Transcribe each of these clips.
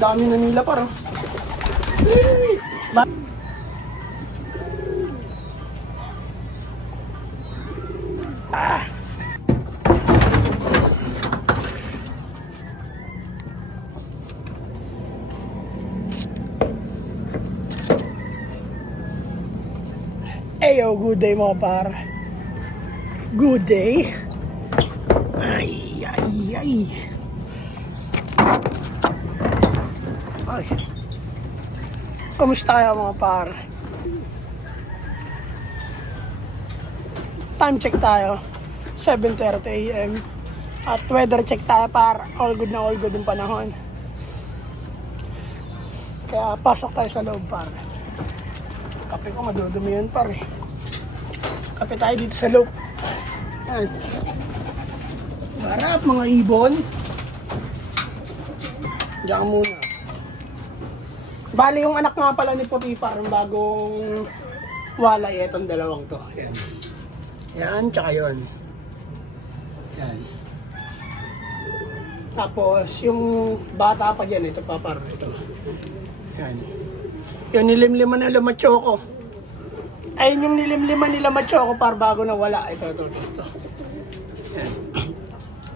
Dami na nila parang. Eyo, good day mga par. Good day. Ay. Ay. Kamusta kayo mga par? Time check tayo. 7:30 AM. At weather check tayo par. All good na all good yung panahon. Kaya pasok tayo sa loob par. Kape ko madudumi yun par eh. Kape tayo dito sa loob. Ayan. Marap mga ibon. Diyan muna. Bali yung anak nga pala ni Potiphar, yung bagong walay, etong dalawang to. Ayan. Yan, tsaka yun. Yan. Tapos yung bata pa dyan, ito pa par. Ito. Yan. Yung nilimliman na Lamachoko. Ayun yung nilimliman nila Lamachoko par bago na wala. Ito. Yan.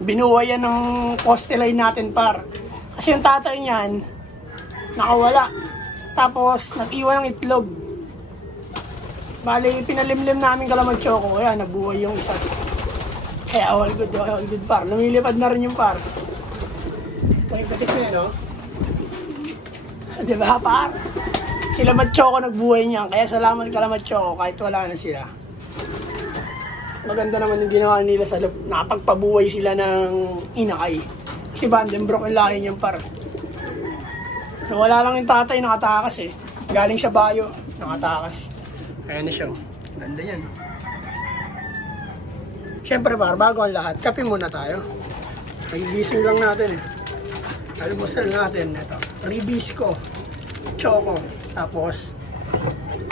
Binuhay yan ng poste line natin par. Kasi yung tatay niyan, nakawala. Tapos, nag-iwan ng itlog. Bali, pinalimlim namin Lamachoko. Kaya nabuhay yung isa. Kaya all good par. Lumilipad na rin yung par. May katik na no? Diba par? Si Lamachoko nagbuhay niyan. Kaya salamat Lamachoko kahit wala na sila. Maganda naman yung ginawa nila sa loob. Nakapagpabuhay sila ng inakay. Si Vandenbroek yung lahi niyang par. So wala lang yung tatay nakatakas eh. Galing sa bayo, nakatakas. Ayan na siya. Ganda yan. Siyempre par, bago ang lahat, kape muna tayo. Nagigising lang natin eh. Almusal natin. Ito. Ribisco. Choco. Tapos,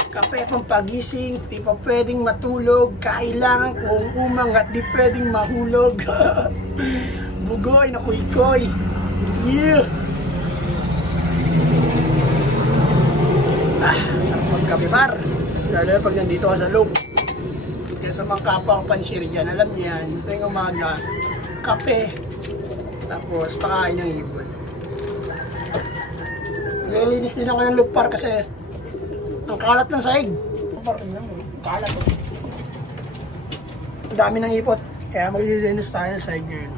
kape pang pagising. Di pa pwedeng matulog. Kailangan kung umangat, di pwedeng mahulog. Bugoy na kuy-koy. Yeah! Sarap magkape par. Lalo pag nandito ka sa loob. Kaya sa mga kapwa ko pansyiri dyan, alam niyan, ito yung umaga, kape. Tapos pakain ng ibon. Nilinis din ako ng loob par kasi ang kalat ng saig. Kalat oh. Ang dami ng ipot. Kaya maglilinis tayo ng saig ngayon.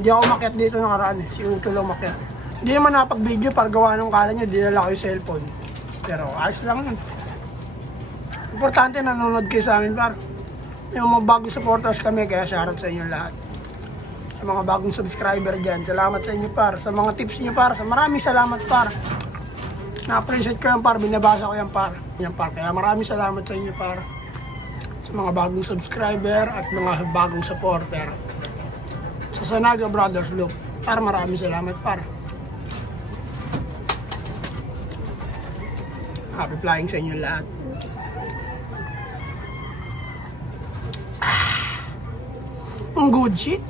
Hindi ako makiat dito nakaraan eh. Si Uto lang makiat. Hindi naman napag-video para gawa ng kala nyo, dinala ko yung cellphone. Pero ayos lang yun. Importante nanonood kayo sa amin par. Yung mga bagong supporters kami, kaya shoutout sa inyo lahat. Sa mga bagong subscriber dyan, salamat sa inyo par. Sa mga tips nyo par, sa maraming salamat par. Na-appreciate ko yan par, binabasa ko yan par. Kaya maraming salamat sa inyo par. Sa mga bagong subscriber at mga bagong supporter. Sa Sanaga Brothers Loop, par maraming salamat par. Happy flying sa inyo lahat. Ang good shit.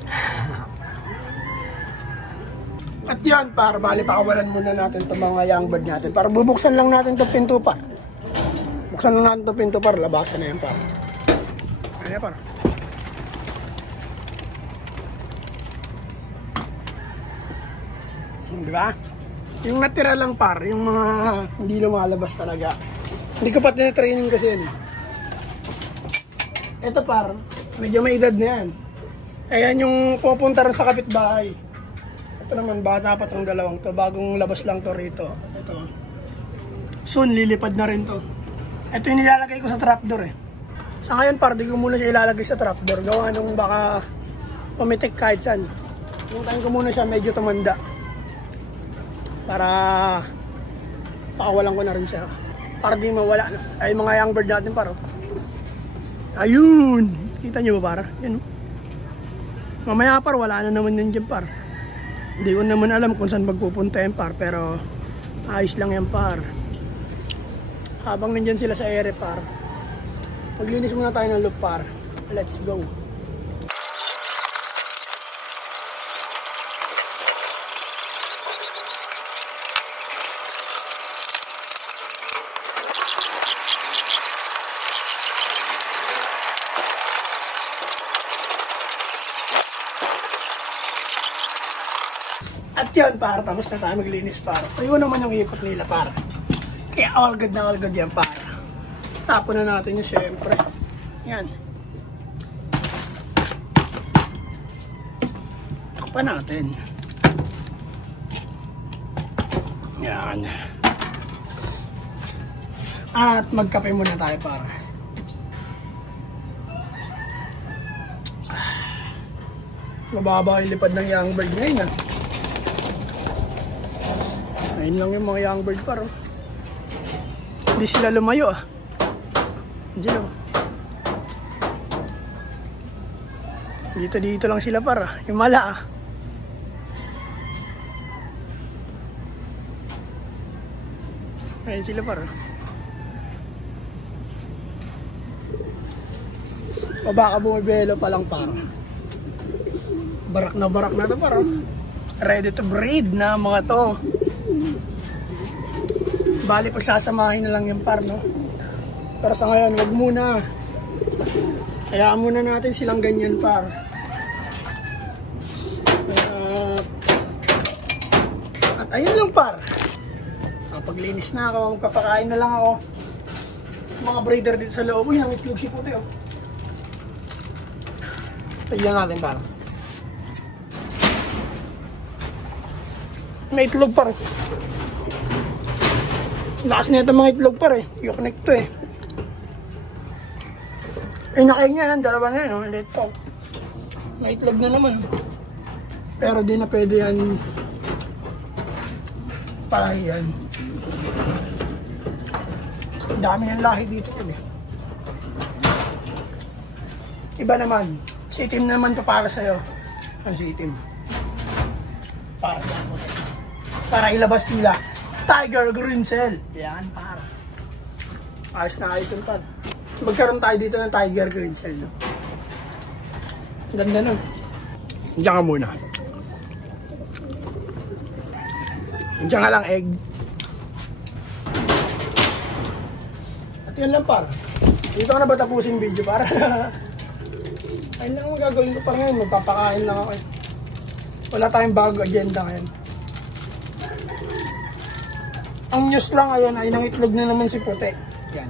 At yan par, bali pakawalan muna natin itong mga young bird natin. Para bubuksan lang natin itong pinto par. Buksan lang natin itong pinto par, labasan na yan par. Ayan par. Diba? Yung natira lang par, yung mga hindi lumalabas talaga. Hindi ko pa tinatraining kasi yan. Ito par, medyo may edad na yan. Ayan yung pupunta rin sa kapitbahay. Ito naman, bata pa itong dalawang to. Bagong labas lang to rito. Ito. Soon, lilipad na rin to. Ito yung nilalagay ko sa trapdoor eh. Sa ngayon par, di ko muna siya ilalagay sa trapdoor. Gawa nung baka pumitik kahit saan. Puntahin ko muna siya, medyo tumanda. Para pakawalan ko na rin siya. Para di mawala. Ay mga young bird natin par. Ayun! Kita nyo ba par? Yan. Mamaya par, wala na naman yun dyan par. Hindi ko naman alam kung saan magpupunta yan par. Pero ayos lang yan par. Habang nandyan sila sa ere par, maglinis muna tayo ng loop par. Let's go! yan par, tapos na tayo maglinis par. Ayun naman yung ipot nila par. Kaya all good na all good yan par. Tapon na natin yun syempre. Yan. Takpan natin. Yan. At magkape muna tayo par. Mababa yung lipad ng young bird ngayon ah. Ayun lang yung mga young bird par oh. Hindi sila lumayo ah. Diyan oh. Dito lang sila par ah. Yung mala ah. Ayun sila par ah. Baka bumibelo pa lang par. Barak na to par. Ready to breed na mga to. Bali pagsasamahin na lang yung par no. Pero sa ngayon wag muna. Hayaan muna natin silang ganyan par. At ayun lang par. Paglinis na ako, magpapakain na lang ako. Mga breeder dito sa loob. Uy, nangitlog si puti oh. Tignan natin par. May itlog par. Lakas na ito mga itlog par eh. I-connect to eh. Inakay niya yan. Dalawa na yan oh. Let go. May itlog na naman. Pero di na pwede yan palahiyan. Dami ng lahi dito yun eh. Iba naman. Si itim naman pa para sa'yo. Ang si itim. Para ilabas nila. Tiger Grinsel. Yan, para. Ayos na ayos yung pad. Magkaroon tayo dito ng Tiger Grinsel. No? Ganda nun. Diyan ka muna. Diyan ka lang egg. At yan lang par. Dito ko na ba tapusin video para? Ayun lang ang gagawin ko par ngayon. Magpapakain lang ako. Wala tayong bago agenda ngayon. Ang news lang ayun ay nangitlog na naman si puti. Yan.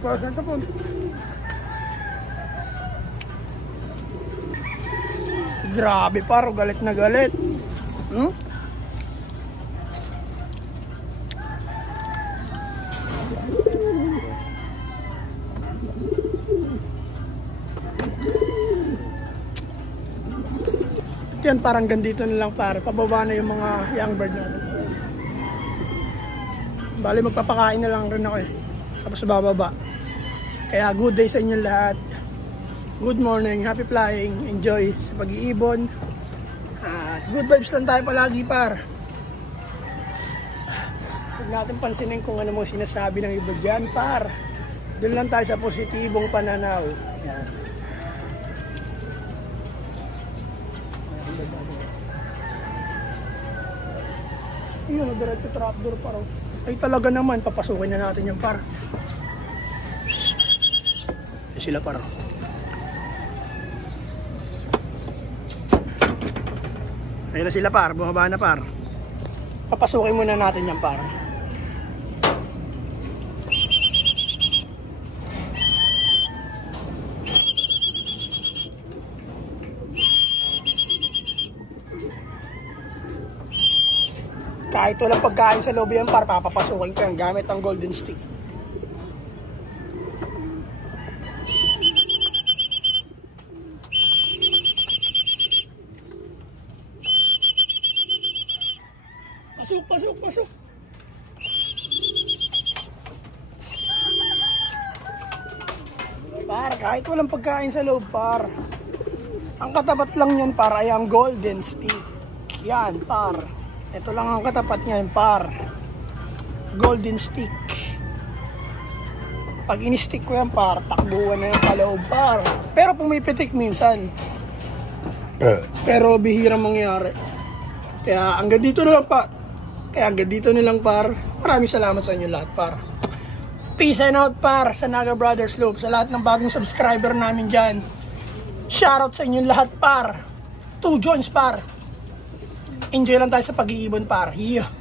Paus na po. Grabe paro, galit na galit. Yan parang gandito na lang para pababa na yung mga young bird natin. Bali magpapakain na lang rin ako eh. Tapos bababa. Kaya good day sa inyo lahat. Good morning, happy flying, enjoy sa pag-iibon. Good vibes lang tayo palagi par. Huwag natin pansinin kung ano mo sinasabi ng iba dyan par. Doon lang tayo sa positibong pananaw. Yan. Yun, diretso trapdoor par. Ay talaga naman, papasukin na natin yung par. Ay sila par. Ayun na sila par, bumaba na par. Papasukin muna natin yung par. Kahit walang pagkain sa loob yan par, papapasukin ko yan gamit ang golden stick. Pasok. Par, kahit walang pagkain sa loob par. Ang katapat lang yan par ay ang golden stick. Yan par. Ito lang ang katapat niyan par. golden stick. Pag in-stick ko yan par, takbuhan na yung kaloob par. Pero pumipitik minsan. Pero bihirang mangyari. Kaya hanggang dito na lang par. Maraming salamat sa inyo lahat par. Peace and out par sa Naga Brothers Loop. Sa lahat ng bagong subscriber namin dyan. Shoutout sa inyo lahat par. 2 joints par. Enjoy lang tayo sa pag-iibon par. Yeah.